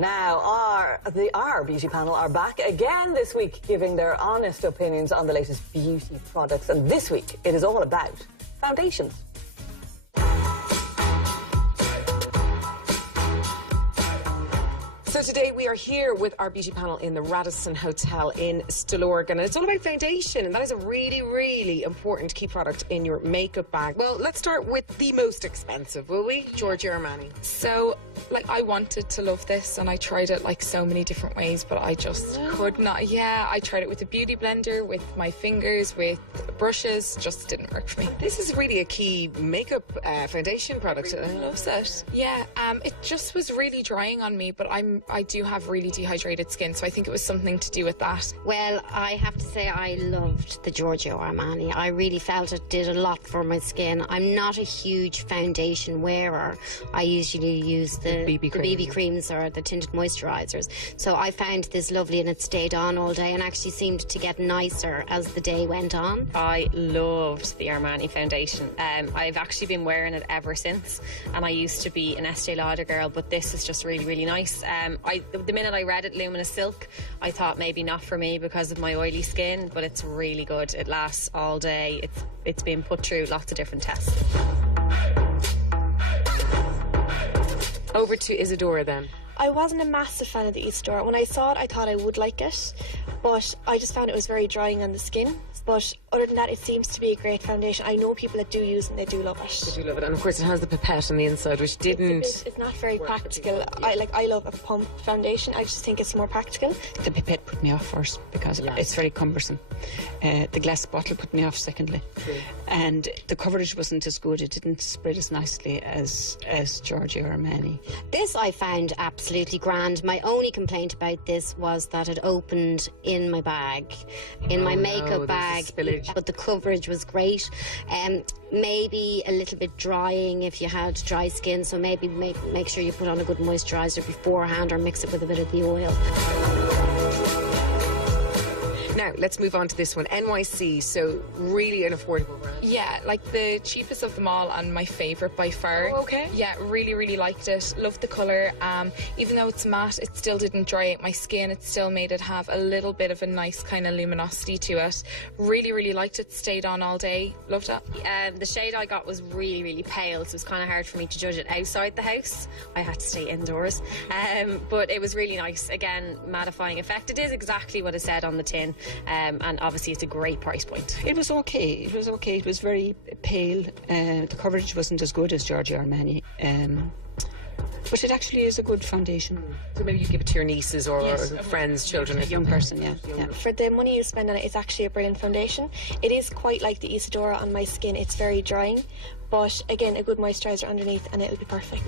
Now, our beauty panel are back again this week, giving their honest opinions on the latest beauty products. And this week, it is all about foundations. So today we are here with our beauty panel in the Radisson Hotel in Stillorgan, and it's all about foundation, and that is a really, really important key product in your makeup bag. Well, let's start with the most expensive, will we? Giorgio Armani. So, I wanted to love this, and I tried it so many different ways, but I just could not. Yeah, I tried it with a beauty blender, with my fingers, with brushes, just didn't work for me. This is really a key makeup foundation product. I love that. Yeah, it just was really drying on me, but I do have really dehydrated skin, so I think it was something to do with that. Well, I have to say I loved the Giorgio Armani. I really felt it did a lot for my skin. I'm not a huge foundation wearer. I usually use the BB creams or the tinted moisturisers. So I found this lovely, and it stayed on all day and actually seemed to get nicer as the day went on. I loved the Armani foundation. I've actually been wearing it ever since, and I used to be an Estee Lauder girl, but this is just really, really nice. The minute I read it, Luminous Silk, I thought maybe not for me because of my oily skin, but it's really good. It lasts all day. It's been put through lots of different tests. Over to IsaDora then. I wasn't a massive fan of the IsaDora. When I saw it, I thought I would like it, but I just found it was very drying on the skin. But other than that, it seems to be a great foundation. I know people that do use it and they do love it. They do love it, and of course it has the pipette on the inside, which didn't... It's not very practical. I love a pump foundation. I just think it's more practical. The pipette put me off first because it's very cumbersome. The glass bottle put me off secondly. And the coverage wasn't as good. It didn't spread as nicely as Giorgio Armani. This I found absolutely grand. My only complaint about this was that it opened in my bag, in my makeup bag. But the coverage was great. Maybe a little bit drying if you had dry skin, so maybe make sure you put on a good moisturiser beforehand or mix it with a bit of the oil. Now, let's move on to this one. NYC, so really an affordable brand. Yeah, the cheapest of them all and my favourite by far. Oh, okay. Yeah, really, really liked it. Loved the colour. Even though it's matte, it still didn't dry out my skin. It still made it have a little bit of a nice kind of luminosity to it. Really, really liked it. Stayed on all day. Loved it. The shade I got was really, really pale, so it was kind of hard for me to judge it outside the house. I had to stay indoors. But it was really nice. Again, mattifying effect. It is exactly what it said on the tin. And obviously it's a great price point. It was okay. It was okay. It was very pale. The coverage wasn't as good as Giorgio Armani. But it actually is a good foundation. So maybe you give it to your nieces or friends, children. A young person, yeah. For the money you spend on it, it's actually a brilliant foundation. It is quite like the IsaDora on my skin. It's very drying, but again, a good moisturiser underneath and it'll be perfect.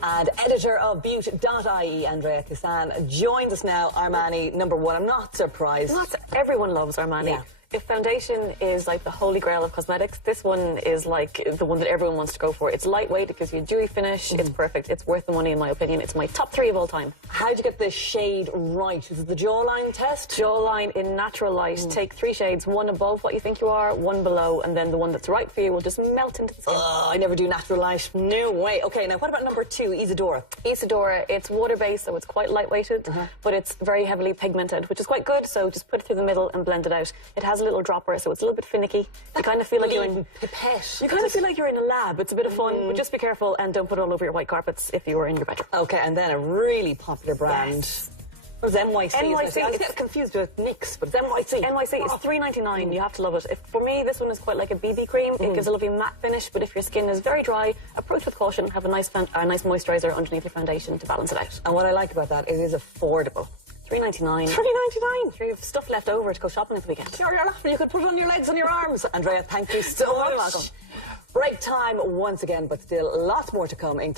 And editor of Beaut.ie, Andrea Kisan, joins us now. Armani, number one. I'm not surprised. Everyone loves Armani. Yeah. If foundation is the holy grail of cosmetics, this one is the one that everyone wants to go for. It's lightweight, it gives you a dewy finish, it's perfect, it's worth the money in my opinion. It's my top 3 of all time. How'd you get the shade right? Is it the jawline test? Jawline in natural light. Take 3 shades, one above what you think you are, one below, and then the one that's right for you will just melt into the skin. I never do natural light. No way. Okay, now what about number 2, IsaDora? IsaDora, it's water-based, so it's quite light-weighted, but it's very heavily pigmented, which is quite good, so just put it through the middle and blend it out. It has a little dropper, so it's a little bit finicky. You kind of feel like you're in pipette. You kind of feel like you're in a lab. It's a bit of fun, but just be careful and don't put it all over your white carpets if you are in your bedroom. Okay, and then a really popular brand. What is NYC? NYC. I get confused with NYX, but it's NYC. NYC is $3.99. You have to love it. For me, this one is quite like a BB cream. It gives a lovely matte finish, but if your skin is very dry, approach with caution. Have a nice moisturiser underneath your foundation to balance it out. And what I like about that, it is affordable. $3.99. $3.99. Sure, you have stuff left over to go shopping this weekend. Sure, you're laughing. You could put it on your legs, on your arms. Andrea, thank you so much. You're welcome. Break time once again, but still lots more to come.